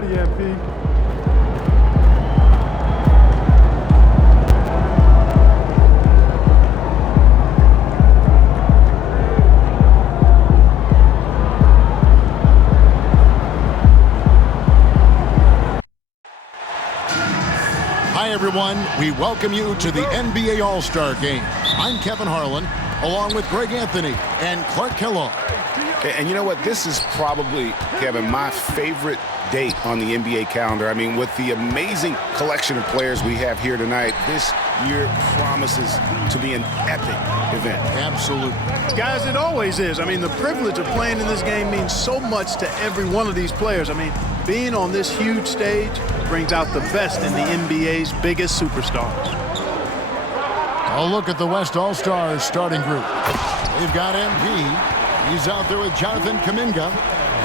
ready, MP. Hi, everyone. We welcome you to the NBA All-Star Game. I'm Kevin Harlan, along with Greg Anthony and Clark Kellogg. And you know what? This is probably, Kevin, my favorite date on the NBA calendar. I mean, with the amazing collection of players we have here tonight, this year promises to be an epic event. Absolutely. Guys, it always is. I mean, the privilege of playing in this game means so much to every one of these players. I mean, being on this huge stage brings out the best in the NBA's biggest superstars. A look at the West All-Stars starting group. They've got MP. He's out there with Jonathan Kuminga.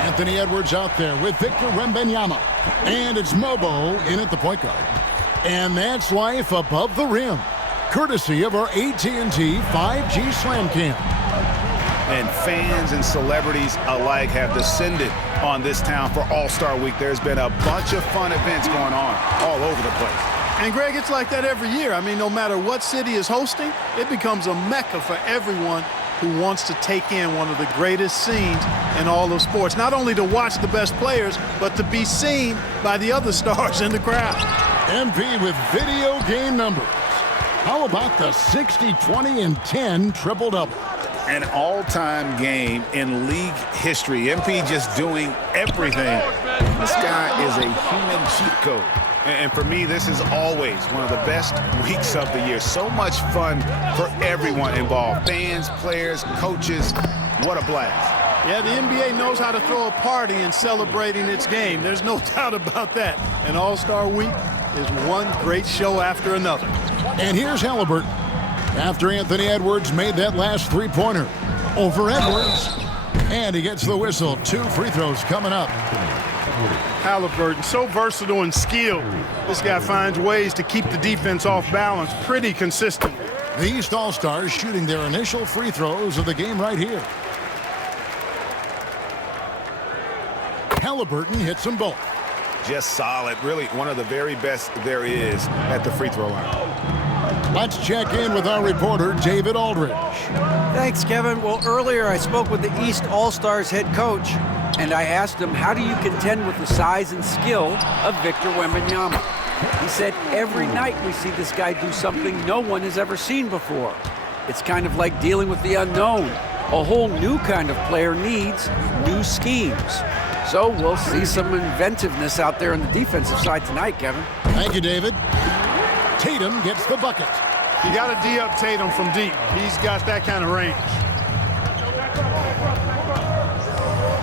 Anthony Edwards out there with Victor Wembanyama. And it's Mobo in at the point guard. And that's life above the rim, courtesy of our AT&T 5G Slam Cam. And fans and celebrities alike have descended on this town for All-Star Week. There's been a bunch of fun events going on all over the place. And, Greg, it's like that every year. I mean, no matter what city is hosting, it becomes a mecca for everyone who wants to take in one of the greatest scenes in all of sports. Not only to watch the best players, but to be seen by the other stars in the crowd. MP with video game numbers. How about the 60, 20, and 10 triple-double? An all-time game in league history. MP just doing everything. This guy is a human cheat code. And for me, this is always one of the best weeks of the year. So much fun for everyone involved. Fans, players, coaches. What a blast. Yeah, the NBA knows how to throw a party in celebrating its game. There's no doubt about that. And All-Star Week is one great show after another. And here's Halliburton. After Anthony Edwards made that last three-pointer over Edwards. And he gets the whistle. 2 free throws coming up. Halliburton, so versatile and skilled. This guy finds ways to keep the defense off balance pretty consistently. The East All-Stars shooting their initial free throws of the game right here. Halliburton hits them both. Just solid. Really one of the very best there is at the free throw line. Let's check in with our reporter, David Aldridge. Thanks, Kevin. Well, earlier I spoke with the East All-Stars head coach, and I asked him, how do you contend with the size and skill of Victor Wembanyama? He said, every night we see this guy do something no one has ever seen before. It's kind of like dealing with the unknown. A whole new kind of player needs new schemes. So we'll see some inventiveness out there on the defensive side tonight, Kevin. Thank you, David. Tatum gets the bucket. You got to D-up Tatum from deep. He's got that kind of range.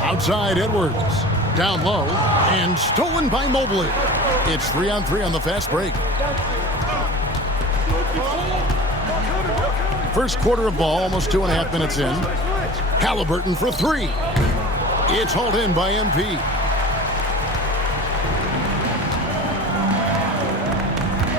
Outside Edwards. Down low. And stolen by Mobley. It's 3-on-3 on the fast break. First quarter of ball, almost 2.5 minutes in. Halliburton for 3. It's hauled in by MP.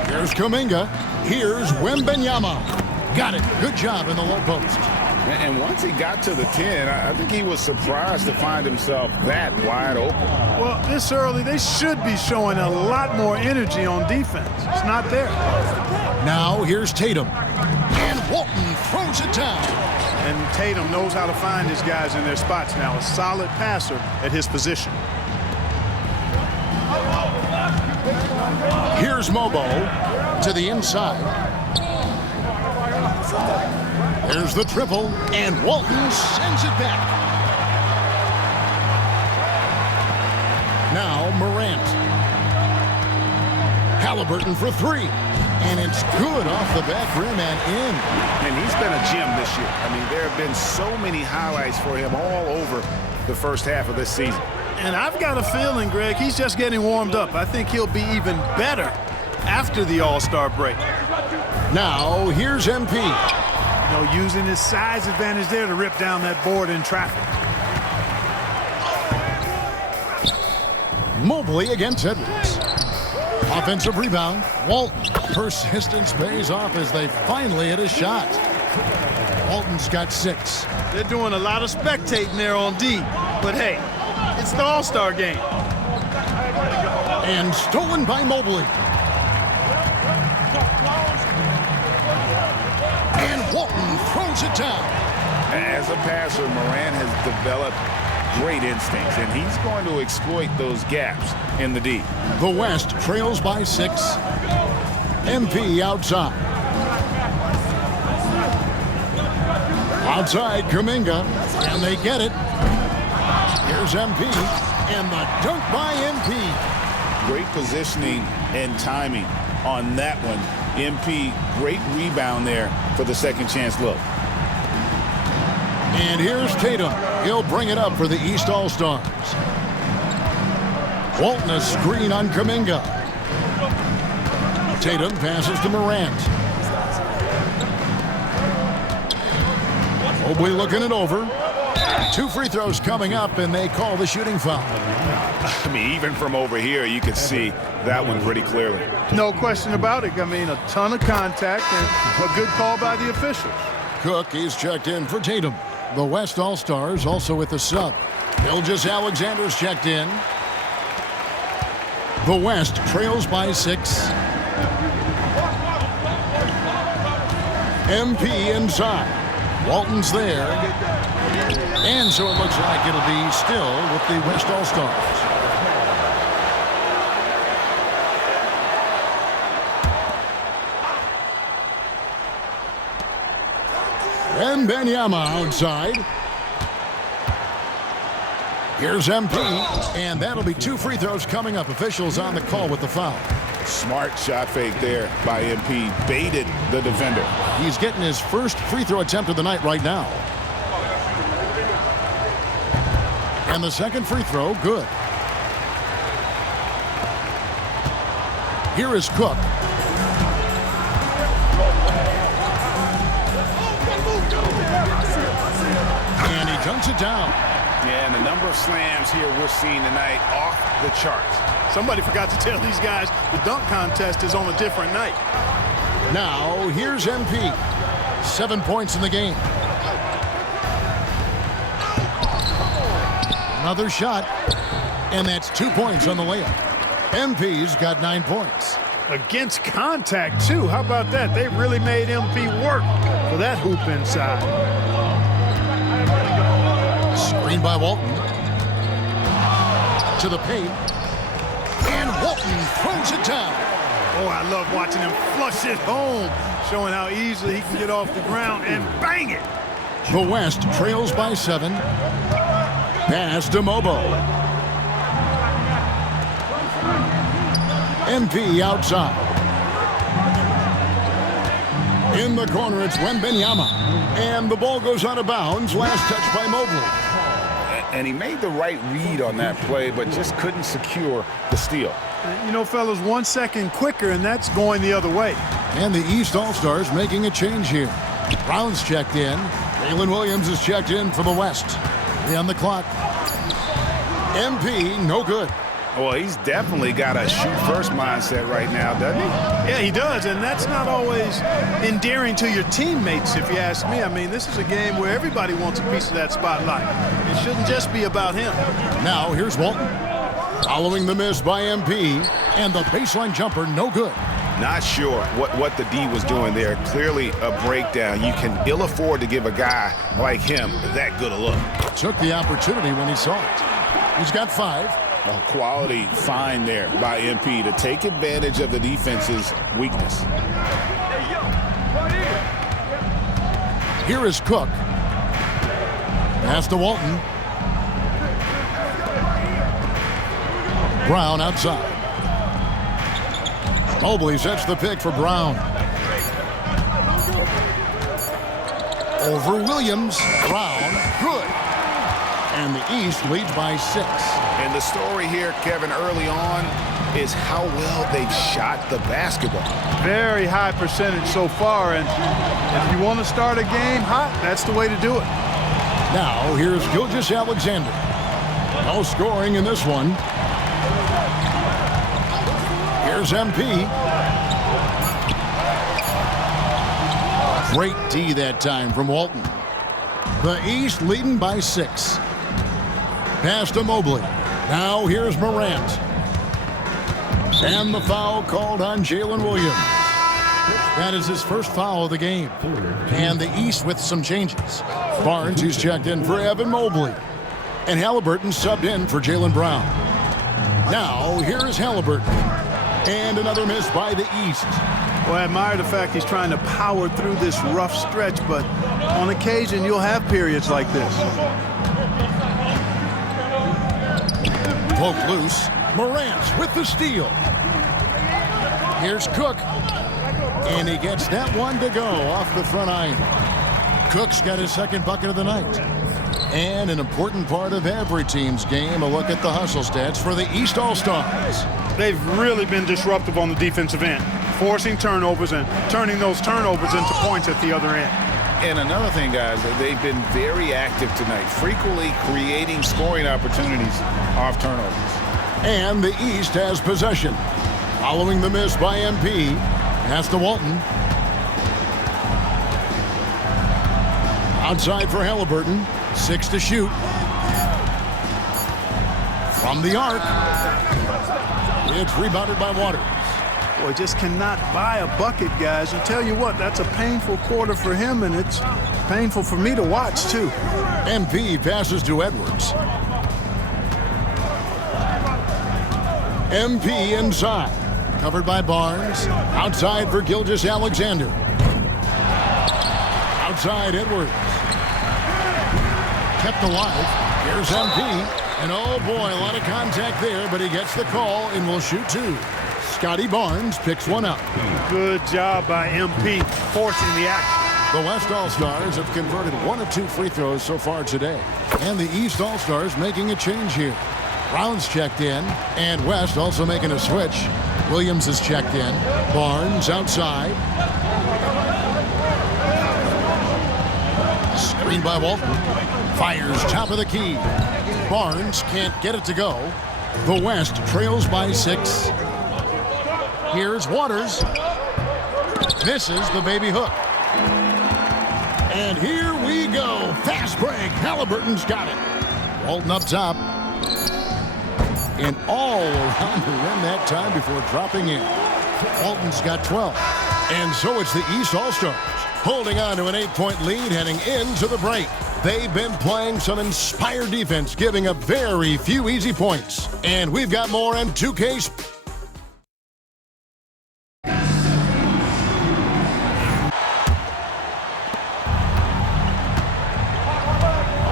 Here's Kuminga. Here's Wembanyama. Got it. Good job in the low post. And once he got to the 10, I think he was surprised to find himself that wide open. Well, this early, they should be showing a lot more energy on defense. It's not there. Now here's Tatum. And Walton throws it down. And Tatum knows how to find his guys in their spots now. A solid passer at his position. Here's Mobo to the inside. There's the triple, and Walton sends it back. Now Morant. Halliburton for 3. And it's good off the back rim and in. And he's been a gem this year. I mean, there have been so many highlights for him all over the first half of this season. And I've got a feeling, Greg, he's just getting warmed up. I think he'll be even better after the All-Star break. Now, here's MP. You know, using his size advantage there to rip down that board in traffic. Mobley against Edwards. Offensive rebound. Walton. Persistence pays off as they finally hit a shot. Walton's got 6. They're doing a lot of spectating there on D. But hey, it's the All-Star game. And stolen by Mobley. And Walton throws it down. As a passer, Morant has developed great instincts, and he's going to exploit those gaps in the D. The West trails by 6. MP outside. Outside Kuminga, and they get it. Here's MP, and the dunk by MP. Great positioning and timing on that one. MP, great rebound there for the second chance look. And here's Tatum. He'll bring it up for the East All-Stars. Walton a screen on Kuminga. Tatum passes to Morant. Mobley looking it over. 2 free throws coming up, and they call the shooting foul. I mean, even from over here, you can see that one pretty clearly. No question about it. I mean, a ton of contact and a good call by the officials. Cook, he's checked in for Tatum. The West All-Stars also with the sub. Gilgeous-Alexander's checked in. The West trails by 6. MP inside. Walton's there. And so it looks like it'll be still with the West All-Stars. Wembanyama outside. Here's MP, and that'll be 2 free throws coming up. Officials on the call with the foul. Smart shot fake there by MP. Baited the defender. He's getting his first free throw attempt of the night right now. And the second free throw, good. Here is Cook. And he dunks it down. Yeah, and the number of slams here we're seeing tonight off the charts. Somebody forgot to tell these guys the dunk contest is on a different night. Now, here's MP. 7 points in the game. Another shot, and that's 2 points on the layup. MP's got 9 points. Against contact, too. How about that? They really made MP work for that hoop inside. Screen by Walton. To the paint. And Walton throws it down. Oh, I love watching him flush it home, showing how easily he can get off the ground and bang it. The West trails by 7. Pass to Mobo. MP outside. In the corner, it's Wembanyama. And the ball goes out of bounds. Last touch by Mobley. And he made the right read on that play, but just couldn't secure the steal. You know, fellas, 1 second quicker, and that's going the other way. And the East All-Stars making a change here. Brown's checked in. Jalen Williams is checked in for the West. 3 on the clock. MP, no good. Well, he's definitely got a shoot-first mindset right now, doesn't he? Yeah, he does, and that's not always endearing to your teammates, if you ask me. I mean, this is a game where everybody wants a piece of that spotlight. It shouldn't just be about him. Now, here's Walton. Following the miss by MP, and the baseline jumper, no good. Not sure what the D was doing there. Clearly a breakdown. You can ill afford to give a guy like him that good a look. Took the opportunity when he saw it. He's got 5. A quality find there by MP to take advantage of the defense's weakness. Here is Cook. Pass to Walton. Brown outside. Mobley sets the pick for Brown. Over Williams. Brown, good. And the East leads by 6. And the story here, Kevin, early on is how well they've shot the basketball. Very high percentage so far, and if you want to start a game hot, that's the way to do it. Now, here's Gilgeous-Alexander. No scoring in this one. Here's MP. Great D that time from Walton. The East leading by 6. Pass to Mobley. Now here's Morant. And the foul called on Jalen Williams. That is his first foul of the game. And the East with some changes. Barnes, who's checked in for Evan Mobley. And Halliburton subbed in for Jaylen Brown. Now, here's Halliburton. And another miss by the East. Well, I admire the fact he's trying to power through this rough stretch, but on occasion you'll have periods like this. Poke loose. Morant with the steal. Here's Cook. And he gets that one to go off the front iron. Cook's got his second bucket of the night. And an important part of every team's game, a look at the hustle stats for the East All-Stars. They've really been disruptive on the defensive end, forcing turnovers and turning those turnovers into points at the other end. And another thing, guys, they've been very active tonight, frequently creating scoring opportunities off turnovers. And the East has possession. Following the miss by MP, pass to Walton. Outside for Halliburton. 6 to shoot. From the arc. It's rebounded by Waters. Boy, just cannot buy a bucket, guys. And tell you what, that's a painful quarter for him, and it's painful for me to watch, too. MP passes to Edwards. MP inside. Covered by Barnes. Outside for Gilgeous-Alexander. Outside Edwards. Kept alive. Here's MP. And oh boy, a lot of contact there, but he gets the call and will shoot two. Scotty Barnes picks one up. Good job by MP forcing the action. The West All-Stars have converted 1 of 2 free throws so far today. And the East All-Stars making a change here. Brown's checked in, and West also making a switch. Williams is checked in. Barnes outside. Screen by Walton. Fires top of the key. Barnes can't get it to go. The West trails by 6. Here's Waters. Misses the baby hook. And here we go. Fast break. Halliburton's got it. Walton up top. And all around the rim that time before dropping in. Walton's got 12. And so it's the East All-Stars holding on to an 8-point lead heading into the break. They've been playing some inspired defense, giving up very few easy points. And we've got more in 2K.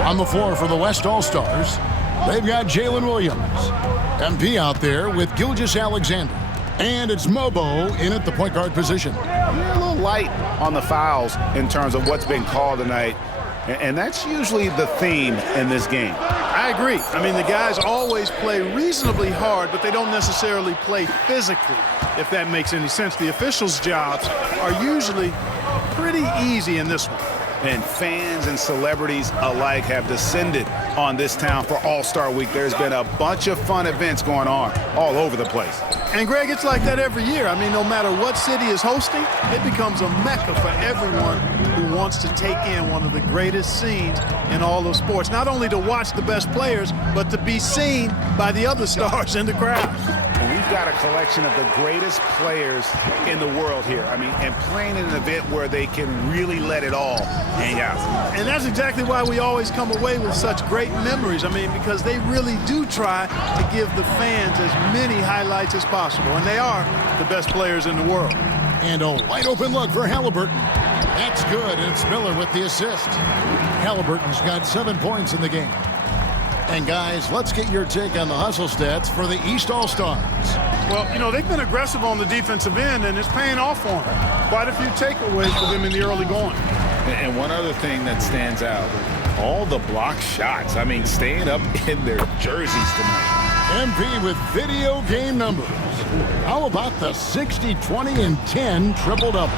On the floor for the West All-Stars, they've got Jalen Williams. MP out there with Gilgeous-Alexander. And it's Mobo in at the point guard position. A little light on the fouls in terms of what's been called tonight. And that's usually the theme in this game. I agree. I mean, the guys always play reasonably hard, but they don't necessarily play physically, if that makes any sense. The officials' jobs are usually pretty easy in this one. And fans and celebrities alike have descended on this town for All-Star Week. There's been a bunch of fun events going on all over the place. And, Greg, it's like that every year. I mean, no matter what city is hosting, it becomes a mecca for everyone who wants to take in one of the greatest scenes in all of sports. Not only to watch the best players, but to be seen by the other stars in the crowd. And we've got a collection of the greatest players in the world here. I mean, and playing in an event where they can really let it all hang out. And that's exactly why we always come away with such great memories. I mean, because they really do try to give the fans as many highlights as possible. And they are the best players in the world. And a wide open look for Halliburton. That's good, and it's Miller with the assist. Halliburton's got 7 points in the game. And guys, let's get your take on the hustle stats for the East All-Stars. Well, you know, they've been aggressive on the defensive end, and it's paying off for them. Quite a few takeaways for them in the early going. And one other thing that stands out, all the block shots. I mean, staying up in their jerseys tonight. MP with video game numbers. How about the 60, 20, and 10 triple-double?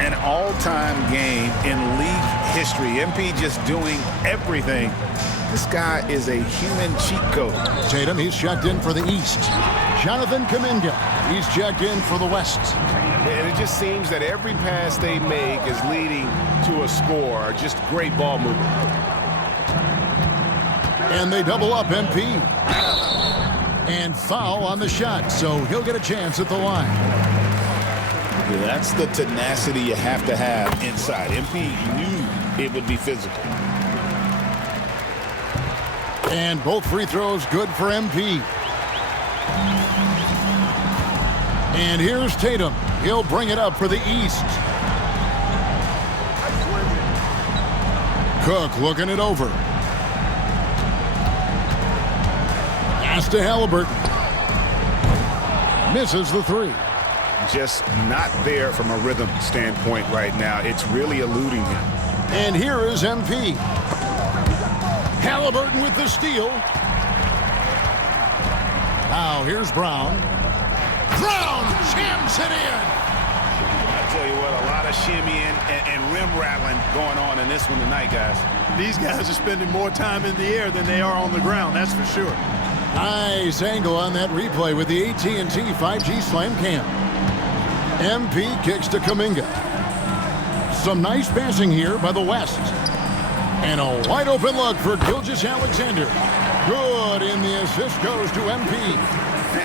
An all-time game in league history. MP just doing everything. This guy is a human cheat code. Tatum, he's checked in for the East. Jonathan Kuminga, he's checked in for the West. And it just seems that every pass they make is leading to a score. Just great ball movement. And they double up MP. And foul on the shot, so he'll get a chance at the line. Yeah, that's the tenacity you have to have inside. MP knew it would be physical. And both free throws good for MP. And here's Tatum. He'll bring it up for the East. Cook looking it over. Pass to Halliburton. Misses the three. Just not there from a rhythm standpoint right now. It's really eluding him. And here is MP. Halliburton with the steal. Now here's Brown. Brown jams it in. I tell you what, a lot of shimmying and rim rattling going on in this one tonight, guys. These guys are spending more time in the air than they are on the ground, that's for sure. Nice angle on that replay with the AT&T 5G Slam Cam. MP kicks to Kuminga. Some nice passing here by the West. And a wide open look for Gilgeous-Alexander. Good, and the assist goes to MP.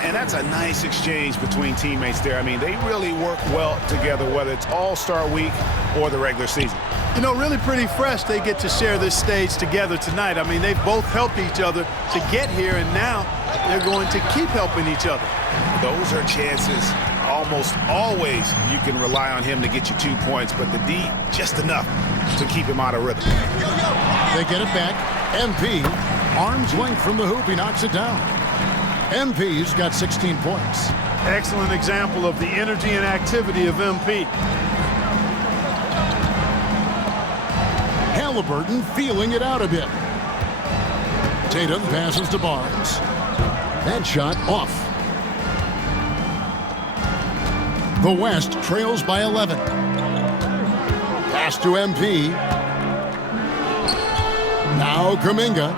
And that's a nice exchange between teammates there. I mean, they really work well together, whether it's All-Star Week or the regular season. You know, really pretty fresh they get to share this stage together tonight. I mean, they've both helped each other to get here, and now they're going to keep helping each other. Those are chances. Almost always you can rely on him to get you 2 points, but the D, just enough to keep him out of rhythm. They get it back. MP, arm's length from the hoop, he knocks it down. MP's got 16 points. Excellent example of the energy and activity of MP. Halliburton feeling it out a bit. Tatum passes to Barnes. That shot off. The West trails by 11. Pass to MP. Now Kuminga.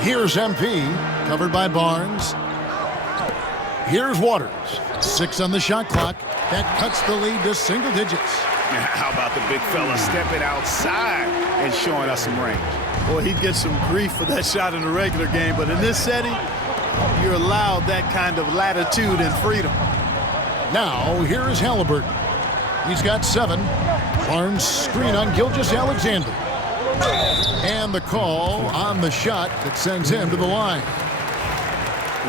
Here's MP, covered by Barnes. Here's Waters. 6 on the shot clock. That cuts the lead to single digits. How about the big fella stepping outside and showing us some range? Boy, he'd get some grief for that shot in the regular game, but in this setting, you're allowed that kind of latitude and freedom. Now, here is Halliburton. He's got 7. Barnes screen on Gilgeous-Alexander. And the call on the shot that sends him to the line.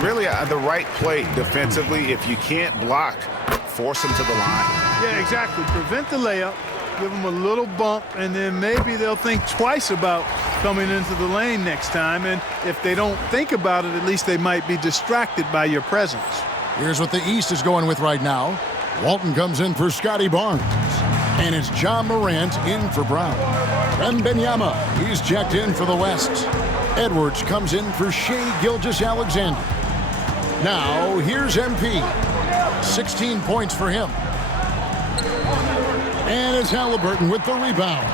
Really, the right play defensively. If you can't block, force him to the line. Yeah, exactly. Prevent the layup, give them a little bump, and then maybe they'll think twice about coming into the lane next time. And if they don't think about it, at least they might be distracted by your presence. Here's what the East is going with right now. Walton comes in for Scotty Barnes. And it's John Morant in for Brown. Wembanyama, he's checked in for the West. Edwards comes in for Shai Gilgeous-Alexander. Now, here's MP. 16 points for him. And it's Halliburton with the rebound.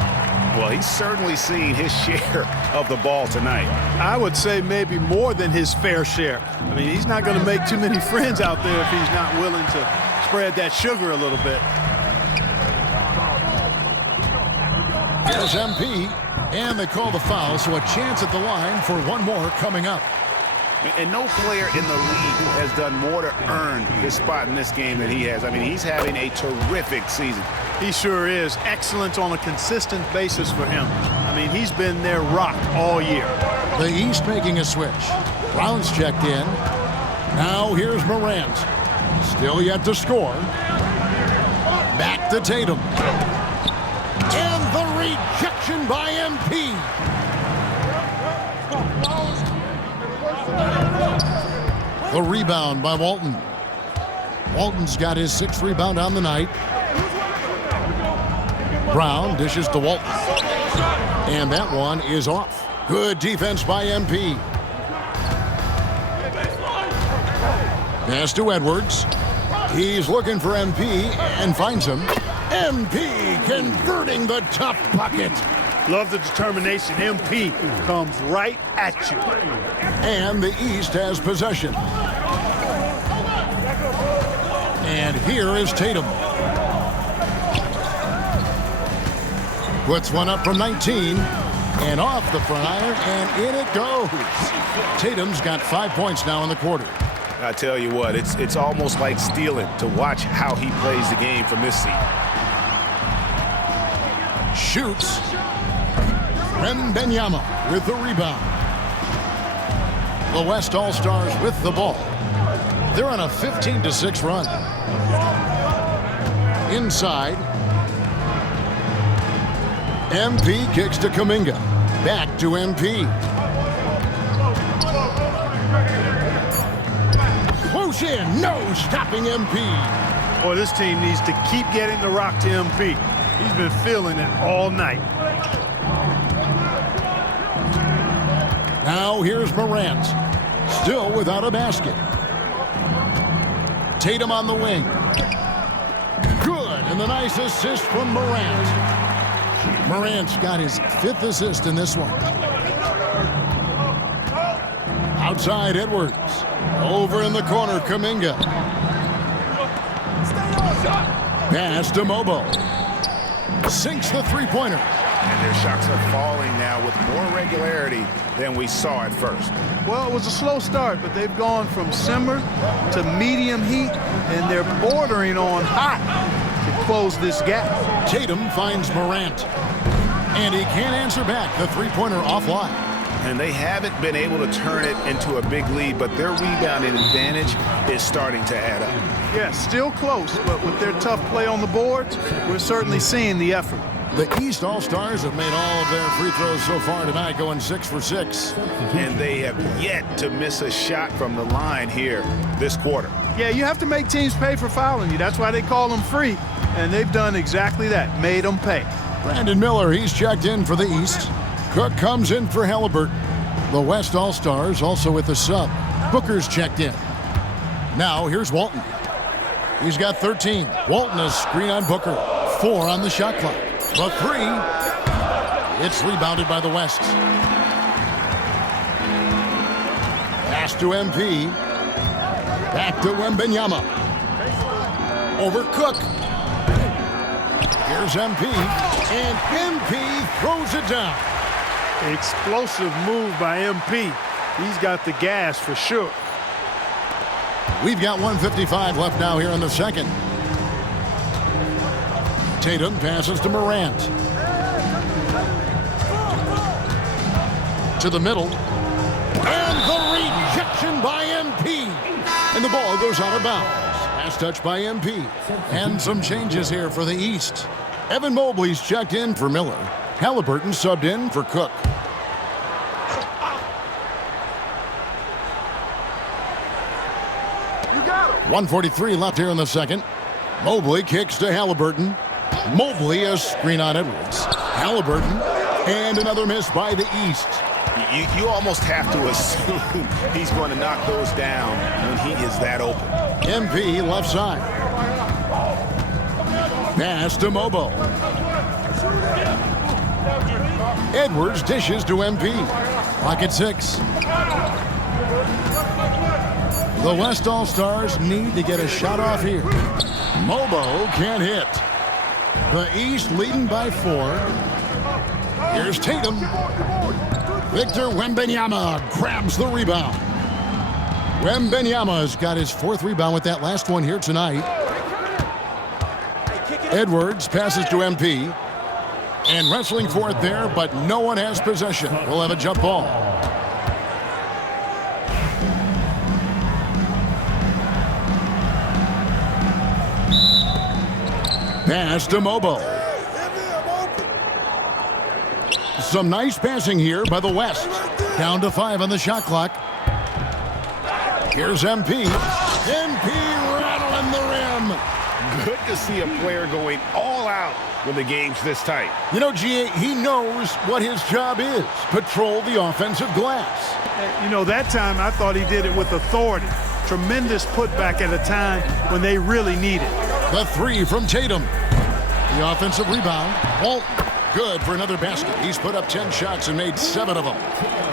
Well, he's certainly seen his share of the ball tonight. I would say maybe more than his fair share. I mean, he's not going to make too many friends out there if he's not willing to spread that sugar a little bit. Here's MP, and they call the foul, so a chance at the line for one more coming up. And no player in the league has done more to earn his spot in this game than he has. I mean, he's having a terrific season. He sure is. Excellent on a consistent basis for him. I mean, he's been their rock all year. The East making a switch. Brown's checked in. Now here's Morant. Still yet to score. Back to Tatum. And the rejection by MP. The rebound by Walton. Walton's got his 6th rebound on the night. Brown dishes to Walton. And that one is off. Good defense by MP. Pass to Edwards. He's looking for MP and finds him. MP converting the tough bucket. Love the determination. MP comes right at you. And the East has possession. And here is Tatum. Puts one up from 19. And off the front iron, and in it goes. Tatum's got 5 points now in the quarter. I tell you what, it's almost like stealing to watch how he plays the game from this seat. Shoots. Wembanyama with the rebound. The West All-Stars with the ball. They're on a 15-6 run. Inside. MP kicks to Kuminga. Back to MP. Close in. No stopping MP. Boy, this team needs to keep getting the rock to MP. He's been feeling it all night. Now here's Morant. Still without a basket. Tatum on the wing. Good, and the nice assist from Morant. Morant's got his 5th assist in this one. Outside Edwards. Over in the corner, Kuminga. Pass to Mobo. Sinks the three-pointer. And their shots are falling now with more regularity than we saw at first. Well, it was a slow start, but they've gone from simmer to medium heat, and they're bordering on hot to close this gap. Tatum finds Morant. And he can't answer back. The three-pointer offline. And they haven't been able to turn it into a big lead, but their rebounding advantage is starting to add up. Yeah, still close, but with their tough play on the boards, we're certainly seeing the effort. The East All-Stars have made all of their free throws so far tonight, going 6 for 6. And they have yet to miss a shot from the line here this quarter. Yeah, you have to make teams pay for fouling you. That's why they call them free. And they've done exactly that, made them pay. Brandon Miller, he's checked in for the East. Cook comes in for Halliburton. The West All-Stars also with the sub. Booker's checked in. Now here's Walton. He's got 13. Walton a screen on Booker. 4 on the shot clock. The 3. It's rebounded by the West. Pass to MP. Back to Wembanyama. Over Cook. Here's MP. And MP throws it down. Explosive move by MP. He's got the gas for sure. We've got 1:55 left now here in the second. Tatum passes to Morant. To the middle. And the rejection by MP. And the ball goes out of bounds. Pass touch by MP. And some changes here for the East. Evan Mobley's checked in for Miller. Halliburton subbed in for Cook. You got him. 1:43 left here in the second. Mobley kicks to Halliburton. Mobley a screen on Edwards. Halliburton and another miss by the East. You almost have to assume he's going to knock those down when he is that open. MP left side. Pass to Mobo. Edwards dishes to MP. Clock at 6. The West All-Stars need to get a shot off here. Mobo can't hit. The East leading by 4. Here's Tatum. Victor Wembanyama grabs the rebound. Wembanyama's got his 4th rebound with that last one here tonight. Edwards passes to MP. And wrestling for it there, but no one has possession. We'll have a jump ball. Pass to Mobo. Some nice passing here by the West. Down to 5 on the shot clock. Here's MP. MP rattling the rim. Good to see a player going all out when the game's this tight. You know, G.A., he knows what his job is. Patrol the offensive glass. You know, that time I thought he did it with authority. Tremendous putback at a time when they really need it. The 3 from Tatum. The offensive rebound. Walton. Good for another basket. He's put up 10 shots and made 7 of them.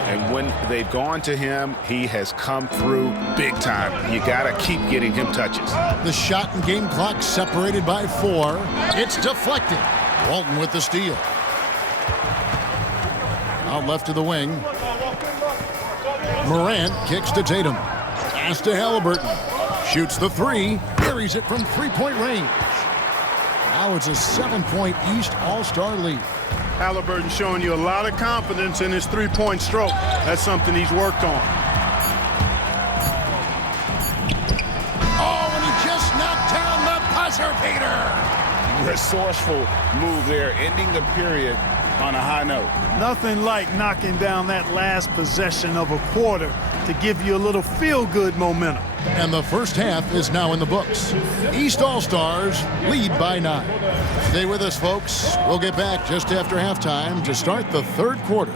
And when they've gone to him, he has come through big time. You got to keep getting him touches. The shot and game clock separated by 4. It's deflected. Walton with the steal. Out left to the wing. Morant kicks to Tatum. Pass to Halliburton. Shoots the three. Buries it from three-point range. Now it's a 7-point East All-Star lead. Halliburton showing you a lot of confidence in his three-point stroke. That's something he's worked on. Oh, and he just knocked down the buzzer beater. Resourceful move there, ending the period on a high note. Nothing like knocking down that last possession of a quarter to give you a little feel-good momentum. And the first half is now in the books. East All-Stars lead by 9. Stay with us, folks. We'll get back just after halftime to start the third quarter.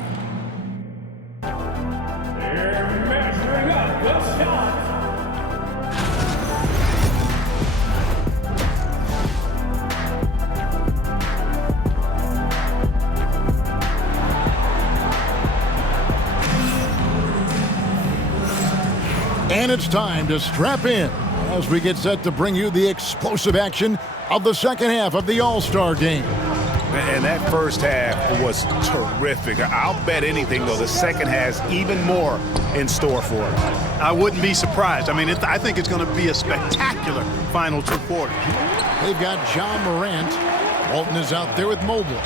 They're measuring up the shot. And it's time to strap in as we get set to bring you the explosive action of the second half of the All-Star game. And that first half was terrific. I'll bet anything, though, the second has even more in store for us. I wouldn't be surprised. I mean, I think it's going to be a spectacular final 2 quarters. They've got John Morant. Walton is out there with Mobley.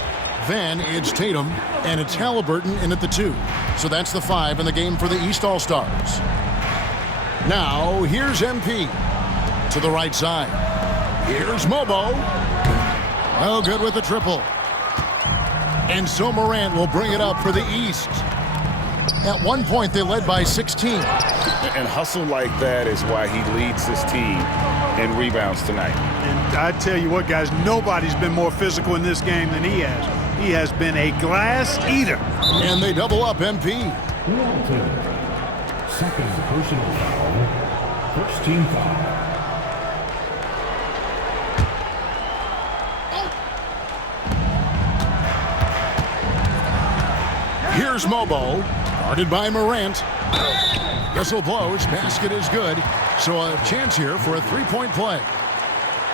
Then it's Tatum, and it's Halliburton in at the 2. So that's the 5 in the game for the East All-Stars. Now, here's MP to the right side. Here's Mobo. No good with the triple. And so Morant will bring it up for the East. At one point, they led by 16. And hustle like that is why he leads this team in rebounds tonight. And I tell you what, guys, nobody's been more physical in this game than he has. He has been a glass eater. And they double up MP. Walton. Second personal foul. First team foul. Here's Mobo, guarded by Morant. Whistle blows, basket is good. So a chance here for a three-point play.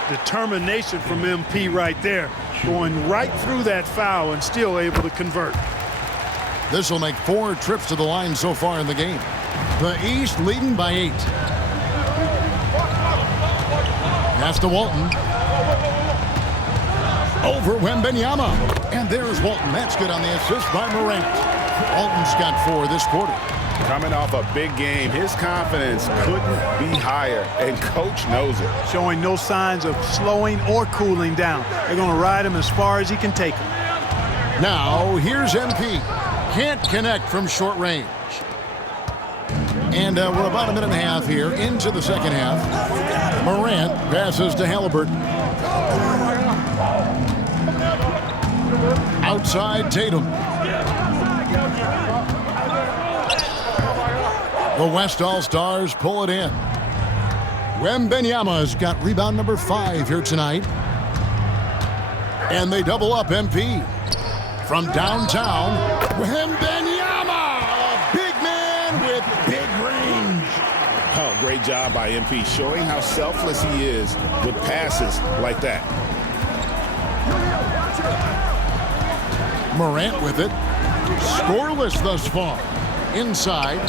Determination from MP right there, going right through that foul and still able to convert. This will make 4 trips to the line so far in the game. The East leading by 8. Pass to Walton. Over Wembanyama. And there's Walton. That's good on the assist by Morant. Walton's got 4 this quarter. Coming off a big game, his confidence couldn't be higher, and coach knows it. Showing no signs of slowing or cooling down. They're going to ride him as far as he can take him. Now, here's MP. Can't connect from short range. And we're about a minute and a half here into the second half. Morant passes to Halliburton. Outside Tatum. The West All-Stars pull it in. Wembanyama's got rebound number 5 here tonight. And they double up MP. From downtown, Wembanyama, a big man with big range. Oh, great job by MP, showing how selfless he is with passes like that. Morant with it. Scoreless thus far. Inside.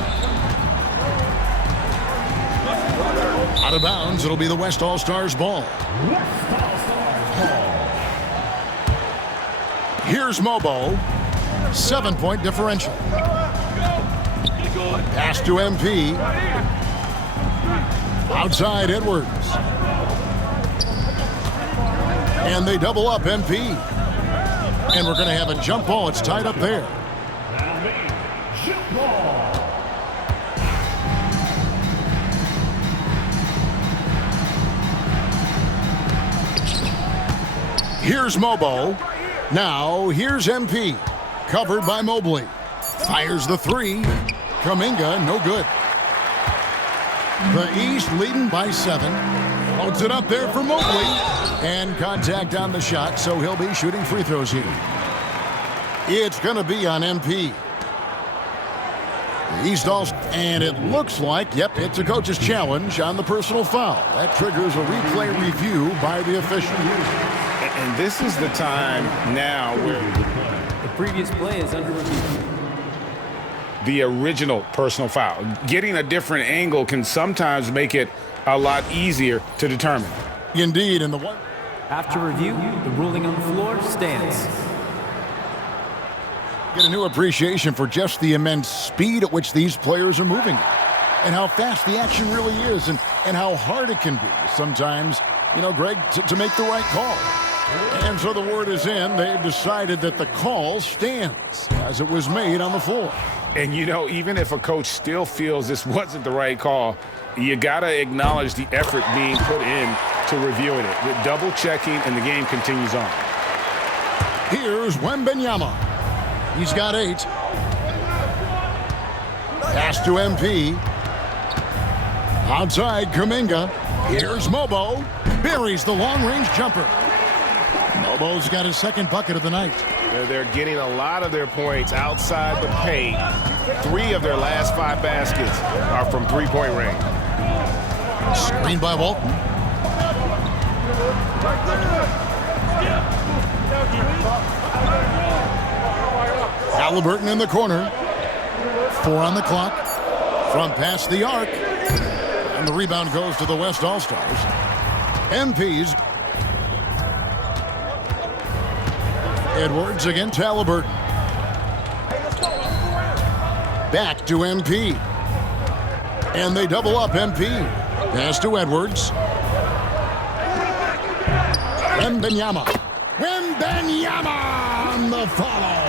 Out of bounds, it'll be the West All-Stars ball. Here's Mobo. 7-point differential. Pass to MP. Outside Edwards. And they double up MP. And we're going to have a jump ball. It's tied up there. Jump ball. Here's Mobo. Now, here's MP. Covered by Mobley. Fires the 3. Kuminga, no good. The East leading by 7. Floats it up there for Mobley. And contact on the shot, so he'll be shooting free throws here. It's going to be on MP. The East All, and it looks like, yep, it's a coach's challenge on the personal foul. That triggers a replay review by the official. And this is the time now where the previous play is under review. the original personal foul. Getting a different angle can sometimes make it a lot easier to determine. Indeed, and the one. After review, the ruling on the floor stands. Get a new appreciation for just the immense speed at which these players are moving and how fast the action really is and how hard it can be sometimes, Greg, to make the right call. And so the word is in. They've decided that the call stands as it was made on the floor. And, even if a coach still feels this wasn't the right call, you got to acknowledge the effort being put in to reviewing it. With double checking, and the game continues on. Here's Wembanyama. He's got 8. Pass to MP. Outside, Kuminga. Here's Mobo. Buries the long-range jumper. Mobo's got his second bucket of the night. They're getting a lot of their points outside the paint. 3 of their last 5 baskets are from three-point range. Screen by Walton. Halliburton in the corner. 4 on the clock. From past the arc. And the rebound goes to the West All-Stars. MP's. Edwards against Halliburton. Back to MP. And they double up MP. Pass to Edwards. Wembanyama. Wembanyama on the follow.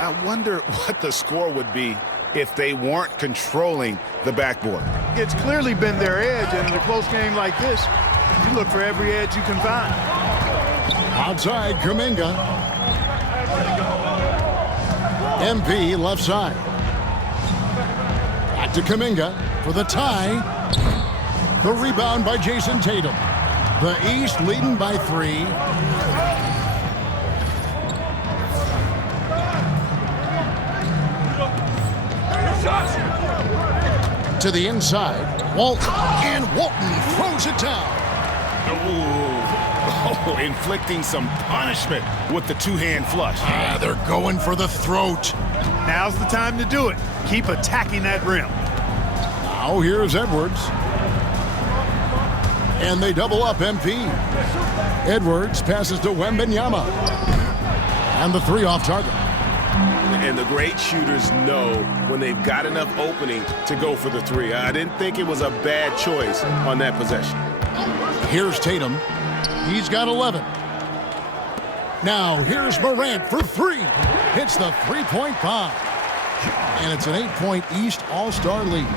I wonder what the score would be if they weren't controlling the backboard. It's clearly been their edge, and in a close game like this, you look for every edge you can find. Outside, Kuminga. MP left side. Back to Kuminga for the tie. The rebound by Jayson Tatum. The East leading by 3. To the inside. Walton. And Walton throws it down. Inflicting some punishment with the 2-hand flush. They're going for the throat. Now's the time to do it. Keep attacking that rim. Now here's Edwards. And they double up MP. Edwards passes to Wembanyama. And the 3 off target. And the great shooters know when they've got enough opening to go for the 3. I didn't think it was a bad choice on that possession. Here's Tatum. He's got 11. Now here's Morant for 3. Hits the three-point bomb. And it's an 8-point East All-Star lead.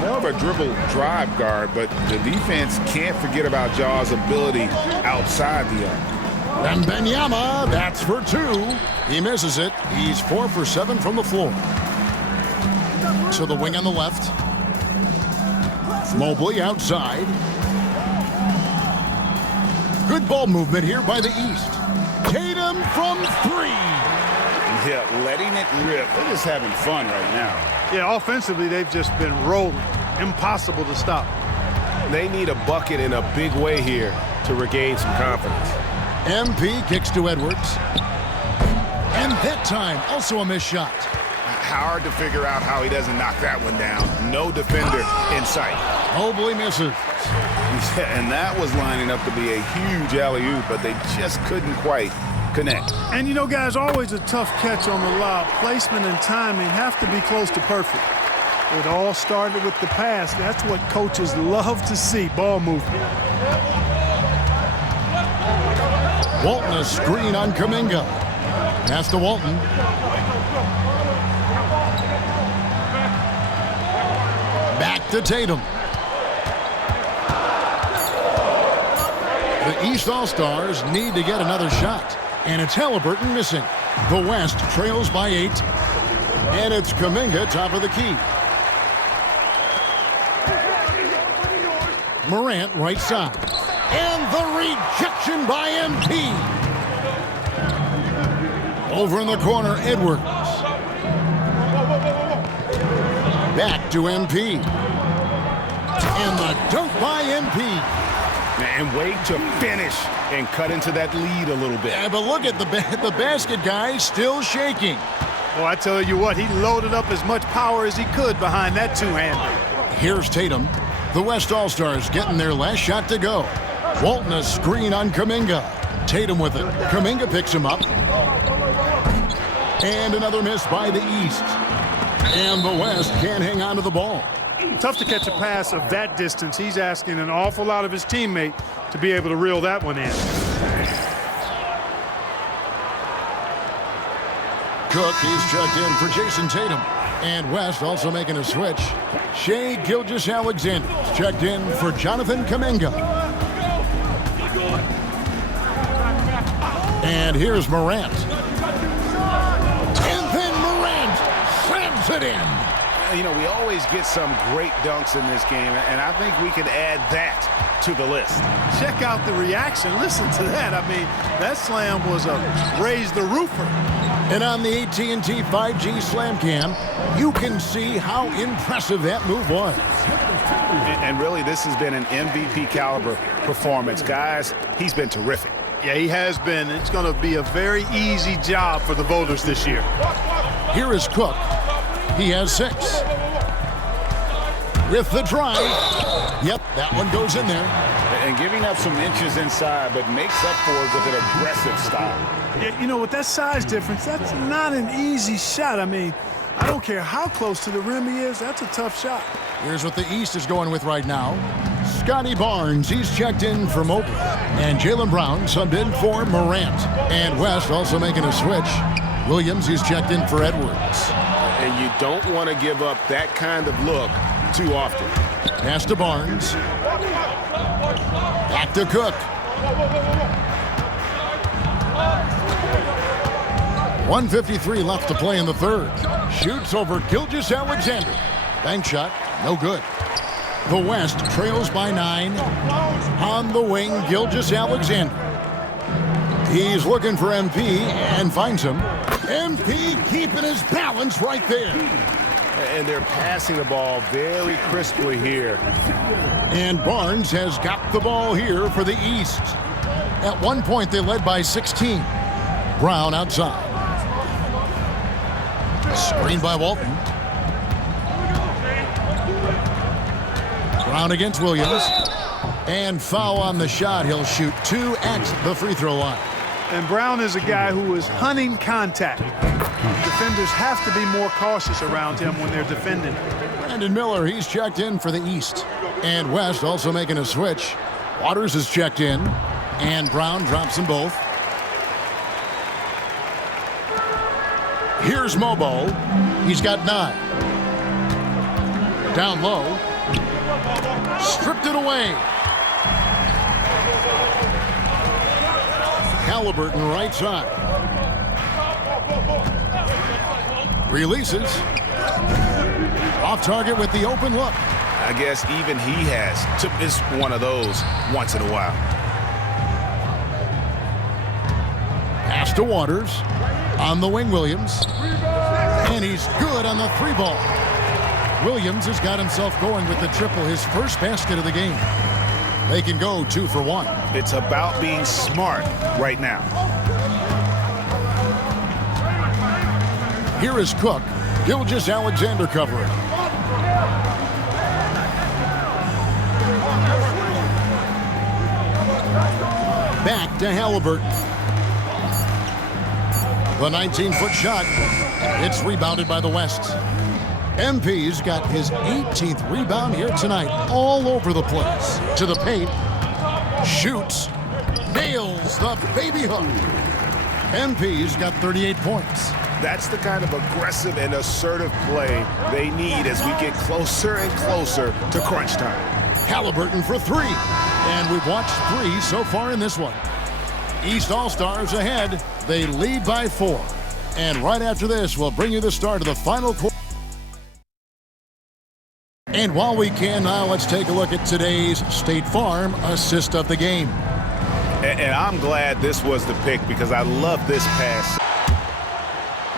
More of a dribble drive guard, but the defense can't forget about Jaw's ability outside the arc. Wembanyama, that's for 2. He misses it. He's 4 for 7 from the floor. So the wing on the left. Mobley outside. Good ball movement here by the East. Tatum from 3. Yeah, letting it rip. They're just having fun right now. Yeah, offensively, they've just been rolling. Impossible to stop. They need a bucket in a big way here to regain some confidence. MP kicks to Edwards. And that time, also a missed shot. Hard to figure out how he doesn't knock that one down. No defender in sight. Mobley misses. And that was lining up to be a huge alley-oop, but they just couldn't quite connect. And guys, always a tough catch on the lob. Placement and timing have to be close to perfect. It all started with the pass. That's what coaches love to see, ball movement. Walton, a screen on Kuminga. Pass to Walton. Back to Tatum. The East All-Stars need to get another shot. And it's Halliburton missing. The West trails by 8. And it's Kuminga top of the key. Morant right side. And the rejection by MP. Over in the corner, Edwards. Back to MP. And the dunk by MP. And wait to finish and cut into that lead a little bit. Yeah, but look at the basket guy still shaking. Well, I tell you what, he loaded up as much power as he could behind that two-hander. Here's Tatum. The West All-Stars getting their last shot to go. Walton a screen on Kuminga. Tatum with it. Kuminga picks him up. And another miss by the East. And the West can't hang on to the ball. Tough to catch a pass of that distance. He's asking an awful lot of his teammate to be able to reel that one in. Cook, he's checked in for Jayson Tatum. And West also making a switch. Shai Gilgeous-Alexander checked in for Jonathan Kuminga. And here's Morant. And then Morant slams it in. You know, we always get some great dunks in this game, and I think we could add that to the list. Check out the reaction. Listen to that. I mean, that slam was a raise the roofer. And on the AT&T 5G Slam Cam, you can see how impressive that move was. And really, this has been an MVP caliber performance. Guys, he's been terrific. Yeah, he has been. It's going to be a very easy job for the voters this year. Here is Cook. He has 6. With the drive. Yep, that one goes in there. And giving up some inches inside, but makes up for it with an aggressive style. Yeah, you know, with that size difference, that's not an easy shot. I mean, I don't care how close to the rim he is. That's a tough shot. Here's what the East is going with right now. Scotty Barnes, he's checked in for Mobley. And Jaylen Brown subbed in for Morant. And West also making a switch. Williams, he's checked in for Edwards. And you don't want to give up that kind of look too often. Pass to Barnes. Back to Cook. 1:53 left to play in the third. Shoots over Gilgeous-Alexander. Bank shot, no good. The West trails by 9. On the wing, Gilgeous-Alexander. He's looking for MP and finds him. MP keeping his balance right there. And they're passing the ball very crisply here. And Barnes has got the ball here for the East. At one point, they led by 16. Brown outside. Screen by Walton. Brown against Williams. And foul on the shot. He'll shoot 2 at the free throw line. And Brown is a guy who is hunting contact. Defenders have to be more cautious around him when they're defending. Brandon Miller, he's checked in for the East. And West also making a switch. Waters is checked in. And Brown drops them both. Here's Mobo. He's got 9. Down low. Stripped it away. Halliburton right side. Releases. Off target with the open look. I guess even he has to miss one of those once in a while. Pass to Waters. On the wing, Williams. And he's good on the 3 ball. Williams has got himself going with the triple, his first basket of the game. They can go 2 for 1. It's about being smart right now. Here is Cook. Gilgeous-Alexander covering. Back to Halliburton. The 19-foot shot. It's rebounded by the West. MP's got his 18th rebound here tonight. All over the place. To the paint. Shoots. Nails the baby hook. MP's got 38 points. That's the kind of aggressive and assertive play they need as we get closer and closer to crunch time. Halliburton for 3. And we've watched 3 so far in this one. East All-Stars ahead. They lead by 4. And right after this, we'll bring you the start of the final quarter. And while we can now, let's take a look at today's State Farm assist of the game. And I'm glad this was the pick because I love this pass.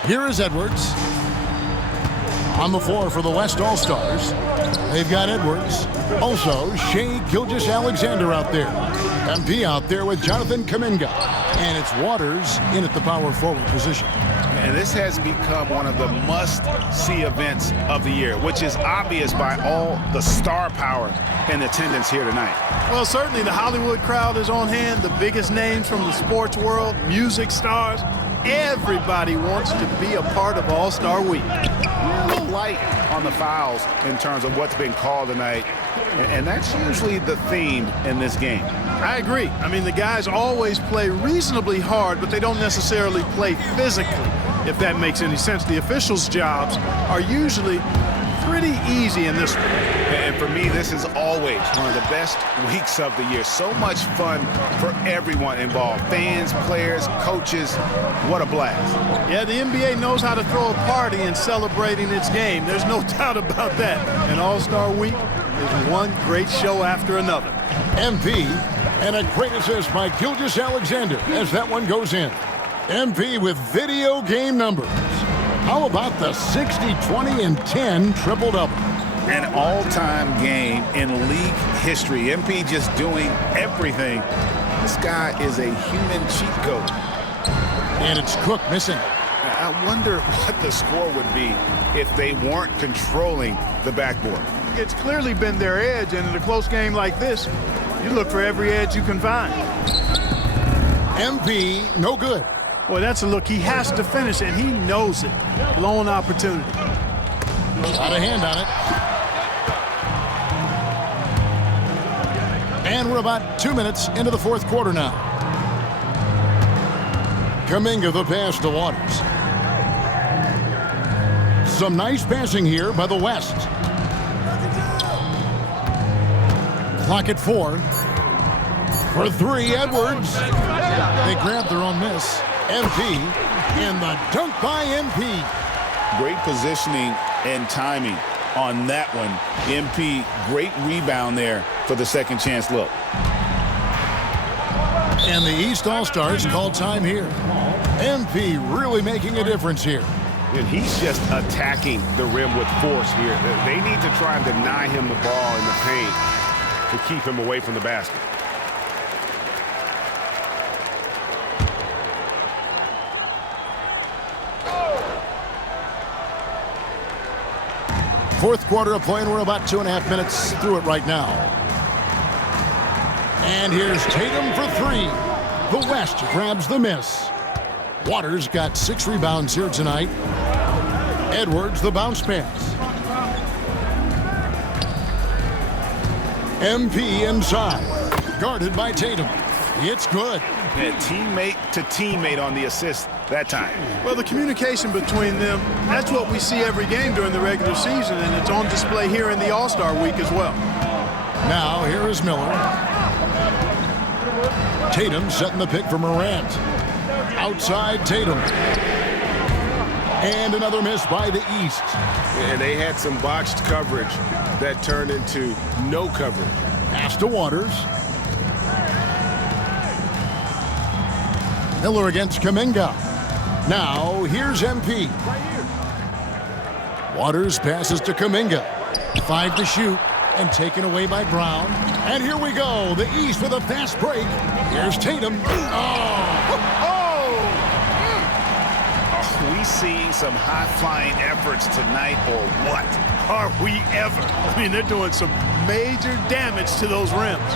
Here is Edwards. On the floor for the West All-Stars. They've got Edwards. Also, Shai Gilgeous-Alexander out there. MP out there with Jonathan Kuminga. And it's Waters in at the power forward position. And this has become one of the must-see events of the year, which is obvious by all the star power and attendance here tonight. Well, certainly the Hollywood crowd is on hand, the biggest names from the sports world, music stars. Everybody wants to be a part of All-Star Week. A little light on the fouls in terms of what's been called tonight, and that's usually the theme in this game. I agree. I mean, the guys always play reasonably hard, but they don't necessarily play physically, if that makes any sense. The officials' jobs are usually pretty easy in this one. And for me, this is always one of the best weeks of the year. So much fun for everyone involved. Fans, players, coaches. What a blast. Yeah, the NBA knows how to throw a party in celebrating its game. There's no doubt about that. And All-Star Week is one great show after another. MP, and a great assist by Gilgeous-Alexander as that one goes in. MP with video game numbers. How about the 60, 20, and 10 triple-double? An all-time game in league history. MP just doing everything. This guy is a human cheat code. And it's Cook missing. I wonder what the score would be if they weren't controlling the backboard. It's clearly been their edge, and in a close game like this, you look for every edge you can find. MP, no good. Boy, that's a look he has to finish, and he knows it. Blown opportunity. Got a hand on it. And we're about 2 minutes into the fourth quarter now. Kuminga the pass to Waters. Some nice passing here by the West. Clock at 4. For 3, Edwards. They grab their own miss. MP, and the dunk by MP. Great positioning and timing on that one. MP, great rebound there for the second chance look. And the East All-Stars call time here. MP really making a difference here. And he's just attacking the rim with force here. They need to try and deny him the ball in the paint to keep him away from the basket. Fourth quarter of play, and we're about 2.5 minutes through it right now. And here's Tatum for 3. The West grabs the miss. Waters got 6 rebounds here tonight. Edwards the bounce pass. MP inside. Guarded by Tatum. It's good. And teammate to teammate on the assist that time. Well, the communication between them, that's what we see every game during the regular season, and it's on display here in the All-Star Week as well. Now, here is Miller. Tatum setting the pick for Morant. Outside Tatum. And another miss by the East. And they had some botched coverage that turned into no coverage. Pass to Waters. Miller against Kuminga. Now, here's MP. Waters passes to Kuminga. 5 to shoot, and taken away by Brown. And here we go, the East with a fast break. Here's Tatum. Are we seeing some high-flying efforts tonight, or what? Are we ever? I mean, they're doing some major damage to those rims.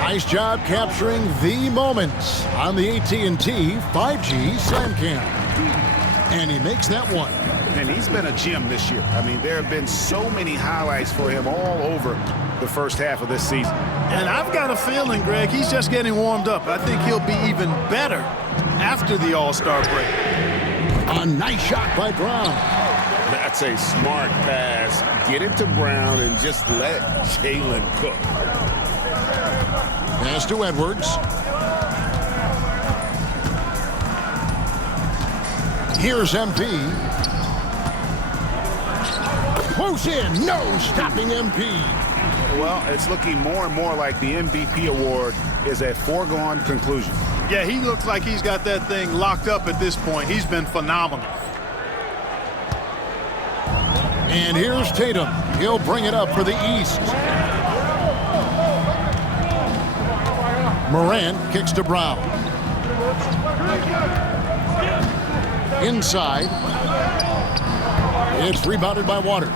Nice job capturing the moments on the AT&T 5G Slam Cam. And he makes that one. And he's been a gem this year. I mean, there have been so many highlights for him all over the first half of this season. And I've got a feeling, Greg, he's just getting warmed up. I think he'll be even better after the All-Star break. A nice shot by Brown. That's a smart pass. Get it to Brown and just let Jalen cook. Pass to Edwards. Here's MP. Close in. No stopping MP. Well, it's looking more and more like the MVP award is a foregone conclusion. Yeah, he looks like he's got that thing locked up at this point. He's been phenomenal. And here's Tatum. He'll bring it up for the East. Morant kicks to Brown. Inside. It's rebounded by Waters.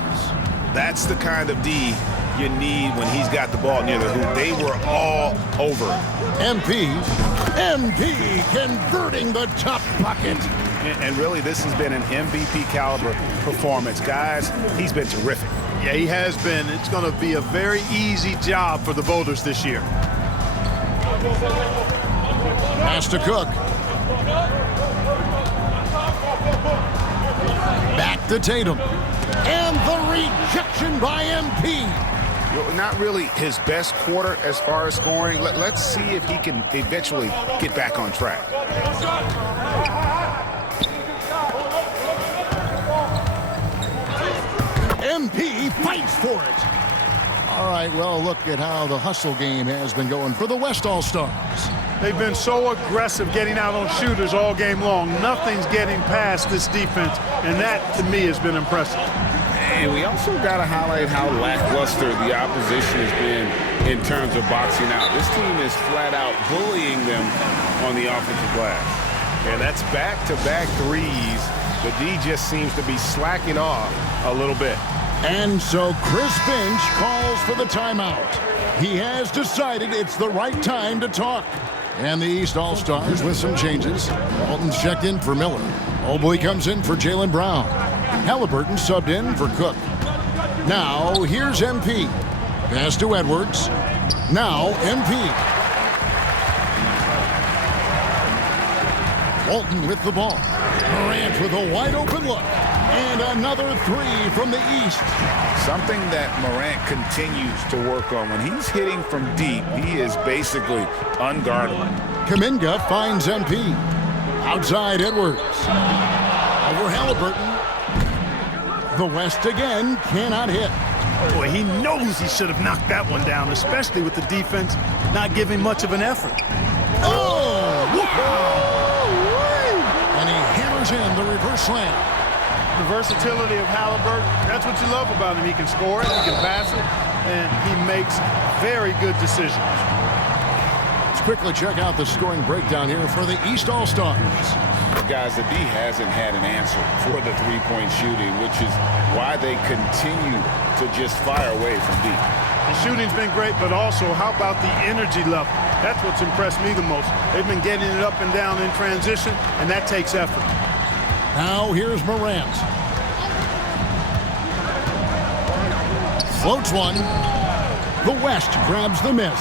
That's the kind of D you need when he's got the ball near the hoop. They were all over it. MP converting the top bucket. And really, this has been an MVP caliber performance. Guys, he's been terrific. Yeah, he has been. It's going to be a very easy job for the voters this year. Pass to Cook. Back to Tatum. And the rejection by MP. Not really his best quarter as far as scoring. Let's see if he can eventually get back on track. MP fights for it. All right, well, look at how the hustle game has been going for the West All-Stars. They've been so aggressive getting out on shooters all game long. Nothing's getting past this defense, and that, to me, has been impressive. And we also got to highlight how lackluster the opposition has been in terms of boxing out. This team is flat out bullying them on the offensive glass. Yeah, that's back-to-back threes. The D just seems to be slacking off a little bit. And so Chris Finch calls for the timeout. He has decided it's the right time to talk. And the East All-Stars with some changes. Walton's checked in for Miller. Mobley comes in for Jaylen Brown. Halliburton subbed in for Cook. Now, here's MP. Pass to Edwards. Now, MP. Walton with the ball. Morant with a wide-open look. And another three from the East. Something that Morant continues to work on. When he's hitting from deep, he is basically unguardable. Kuminga finds MP. Outside Edwards. Over Halliburton. The West again cannot hit. Boy, he knows he should have knocked that one down, especially with the defense not giving much of an effort. Oh! Wow! And he hammers in the reverse slam. The versatility of Halliburton, that's what you love about him. He can score it, he can pass it, and he makes very good decisions. Let's quickly check out the scoring breakdown here for the East All-Stars. Guys, the D hasn't had an answer for the three-point shooting, which is why they continue to just fire away from deep. The shooting's been great, but also how about the energy level? That's what's impressed me the most. They've been getting it up and down in transition, and that takes effort. Now here's Morant. Floats one. The West grabs the miss.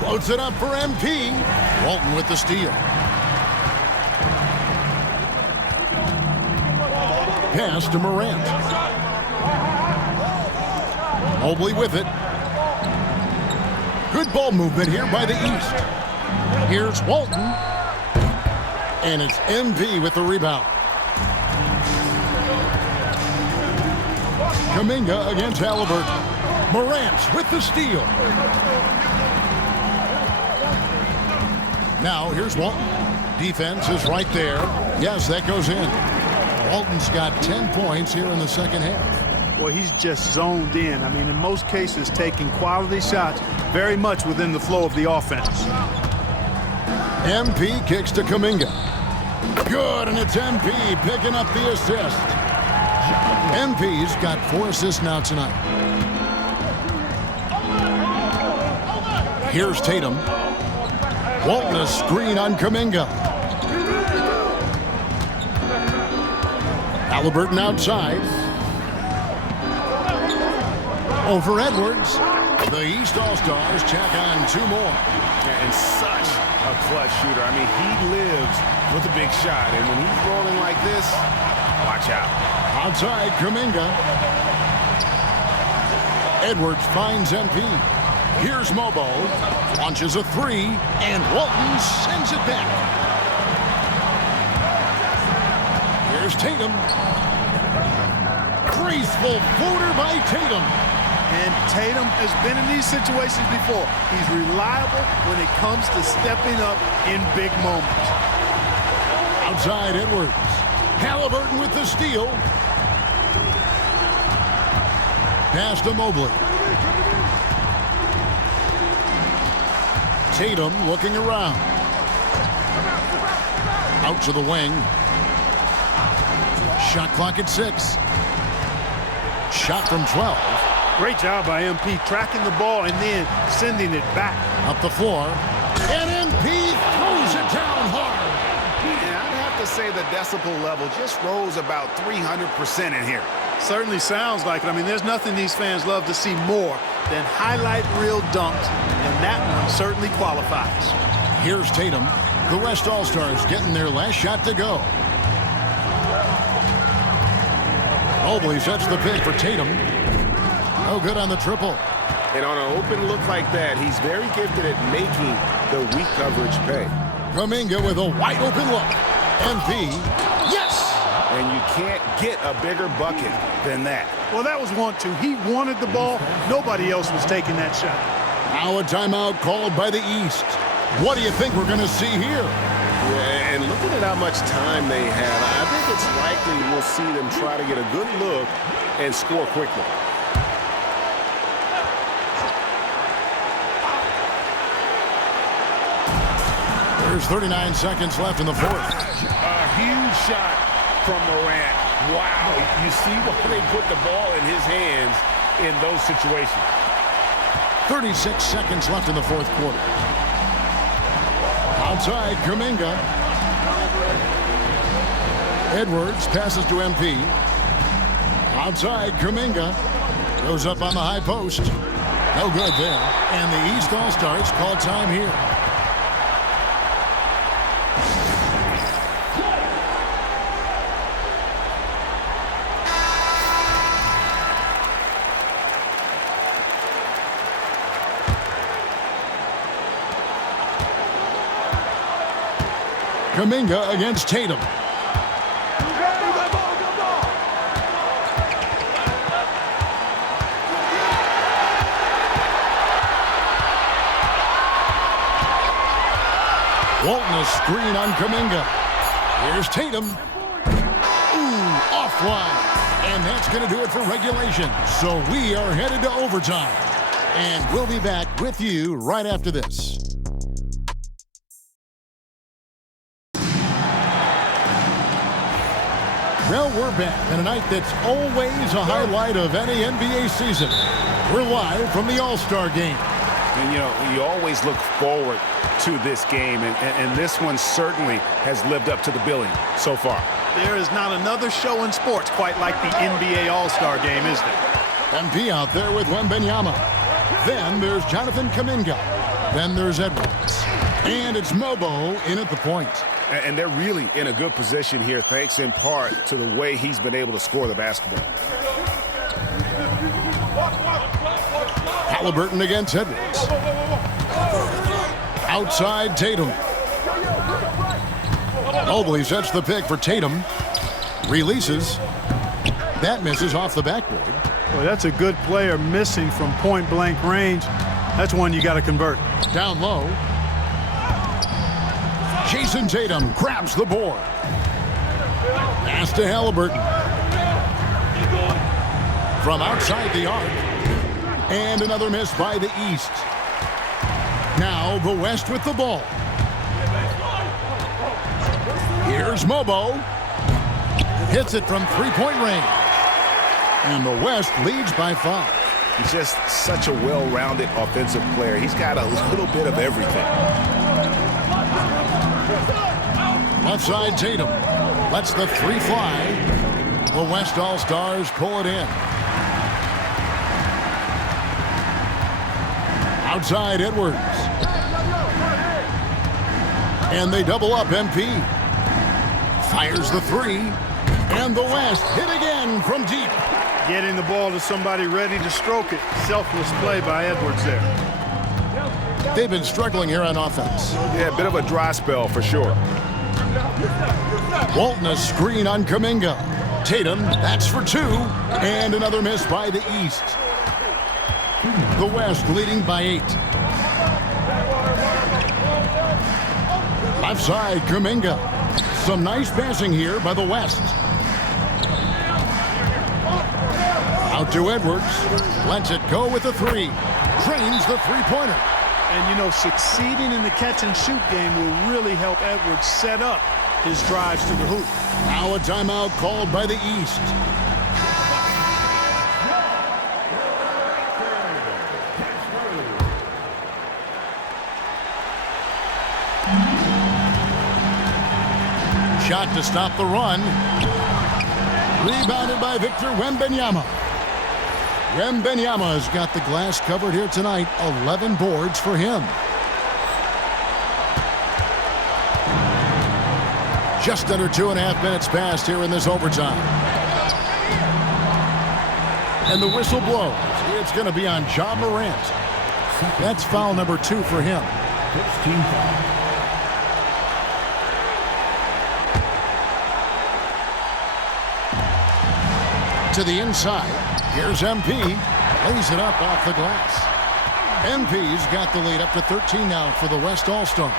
Floats it up for MP. Walton with the steal. Pass to Morant. Mobley with it. Good ball movement here by the East. Here's Walton. And it's MP with the rebound. Kuminga against Halliburton. Morant with the steal. Now here's Walton. Defense is right there. Yes, that goes in. Walton's got 10 points here in the second half. Well, he's just zoned in. I mean, in most cases, taking quality shots very much within the flow of the offense. MP kicks to Kuminga. Good, and it's MP picking up the assist. MP's got 4 assists now tonight. Here's Tatum. Walton a screen on Kuminga. Halliburton outside. Over Edwards. The East All-Stars check on 2 more. And such a clutch shooter. I mean, he lives with a big shot. And when he's rolling like this, watch out. Outside Kuminga. Edwards finds MP. Here's Mobo. Launches a 3. And Walton sends it back. Here's Tatum. Graceful floater by Tatum. And Tatum has been in these situations before. He's reliable when it comes to stepping up in big moments. Outside Edwards. Halliburton with the steal. Pass to Mobley. Tatum looking around. Out to the wing. Shot clock at 6. Shot from 12. Great job by MP tracking the ball and then sending it back. Up the floor. And MP throws it down hard. Yeah, I'd have to say the decibel level just rose about 300% in here. Certainly sounds like it. I mean, there's nothing these fans love to see more than highlight reel dunks, and that one certainly qualifies. Here's Tatum. The West All-Stars getting their last shot to go. Mobley sets the pick for Tatum. No good on the triple. And on an open look like that, he's very gifted at making the weak coverage pay. Kuminga with a wide open look. MP, yes! And you can't get a bigger bucket than that. Well, that was 1-2. He wanted the ball. Nobody else was taking that shot. Now a timeout called by the East. What do you think we're going to see here? Yeah, and looking at how much time they have, I think it's likely we'll see them try to get a good look and score quickly. There's 39 seconds left in the fourth. A huge shot from Morant. Wow. You see why they put the ball in his hands in those situations. 36 seconds left in the fourth quarter. Outside, Kuminga. Edwards passes to MP. Outside, Kuminga. Goes up on the high post. No good there. And the East All-Stars call time here. Kuminga against Tatum. Walton a screen on Kuminga. Here's Tatum. Ooh, offline. And that's going to do it for regulation. So we are headed to overtime. And we'll be back with you right after this. Well, we're back on a night that's always a highlight of any NBA season. We're live from the All-Star Game. And, you know, you always look forward to this game, and this one certainly has lived up to the billing so far. There is not another show in sports quite like the NBA All-Star Game, is there? MP out there with Wembanyama. Then there's Jonathan Kuminga. Then there's Edwards. And it's Mobo in at the point. And they're really in a good position here, thanks in part to the way he's been able to score the basketball. Halliburton against Edwards. Outside Tatum. Mobley sets the pick for Tatum. Releases. That misses off the backboard. Boy, that's a good player missing from point-blank range. That's one you got to convert. Down low. Jayson Tatum grabs the board. Pass to Halliburton. From outside the arc. And another miss by the East. Now the West with the ball. Here's Mobo. Hits it from three-point range. And the West leads by 5. He's just such a well-rounded offensive player. He's got a little bit of everything. Left side Tatum lets the three fly. The West All-Stars pull it in. Outside Edwards. And they double up MP. Fires the three. And the West hit again from deep. Getting the ball to somebody ready to stroke it. Selfless play by Edwards there. They've been struggling here on offense. Yeah, a bit of a dry spell for sure. Walton a screen on Kuminga. Tatum, that's for 2. And another miss by the East. The West leading by 8. Left side, Kuminga. Some nice passing here by the West. Out to Edwards. Lets it go with the 3. Drains the three-pointer. And, you know, succeeding in the catch-and-shoot game will really help Edwards set up his drives to the hoop. Now a timeout called by the East. Shot to stop the run. Rebounded by Victor Wembanyama. Wembanyama has got the glass covered here tonight. 11 boards for him. Just under 2.5 minutes passed here in this overtime. And the whistle blows. It's going to be on Ja Morant. That's foul number 2 for him. 16 foul. To the inside. Here's MP. Lays it up off the glass. MP's got the lead up to 13 now for the West All-Stars.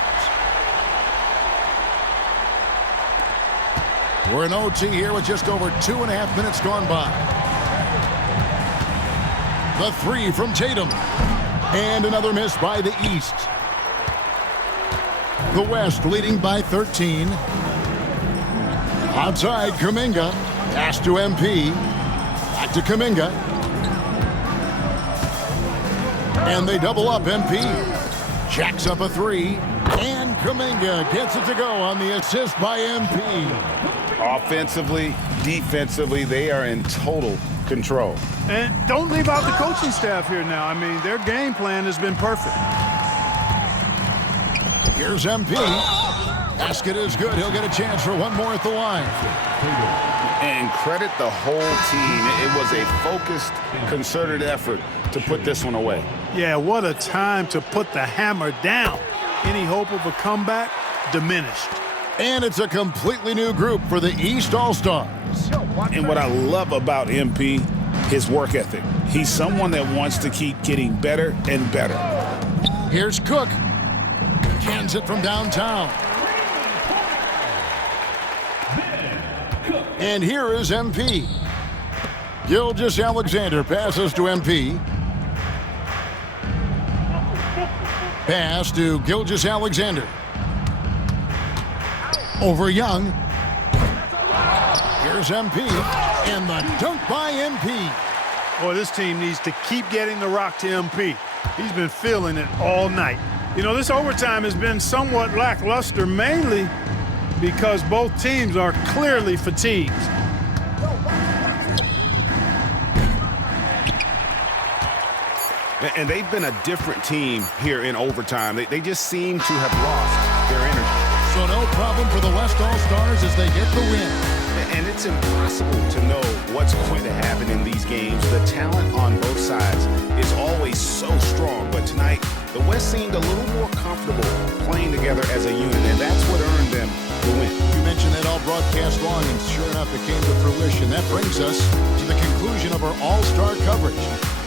We're in OT here with just over 2.5 minutes gone by. The 3 from Tatum. And another miss by the East. The West leading by 13. Outside, Kuminga. Pass to MP. Back to Kuminga. And they double up MP. Jacks up a 3. And Kuminga gets it to go on the assist by MP. Offensively, defensively, they are in total control. And don't leave out the coaching staff here now. I mean, their game plan has been perfect. Here's MP. Basket is good. He'll get a chance for one more at the line. And credit the whole team. It was a focused, concerted effort to put this one away. Yeah, what a time to put the hammer down. Any hope of a comeback diminished. And it's a completely new group for the East All-Stars. And what I love about MP, his work ethic. He's someone that wants to keep getting better and better. Here's Cook. Cans it from downtown. And here is MP. Gilgeous-Alexander passes to MP. Pass to Gilgeous-Alexander. Over Young. Here's MP. And the dunk by MP. Boy, this team needs to keep getting the rock to MP. He's been feeling it all night. You know, this overtime has been somewhat lackluster, mainly because both teams are clearly fatigued. And they've been a different team here in overtime. They just seem to have lost their energy. So no problem for the West All-Stars as they get the win. And it's impossible to know what's going to happen in these games. The talent on both sides is always so strong. But tonight, the West seemed a little more comfortable playing together as a unit, and that's what earned them the win. You mentioned that all broadcast long, and sure enough, it came to fruition. That brings us to the conclusion of our All-Star coverage.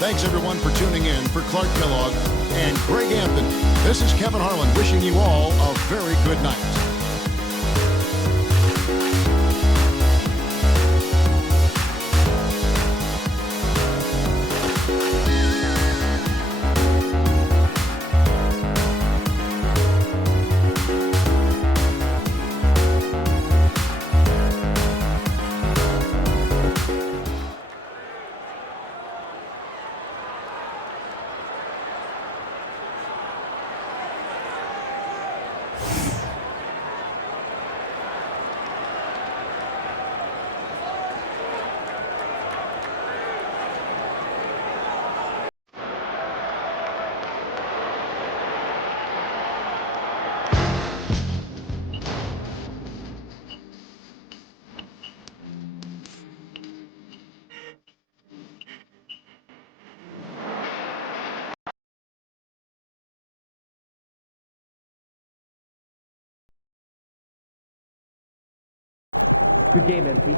Thanks, everyone, for tuning in. For Clark Kellogg and Greg Anthony, this is Kevin Harlan wishing you all a very good night. Good game, MP.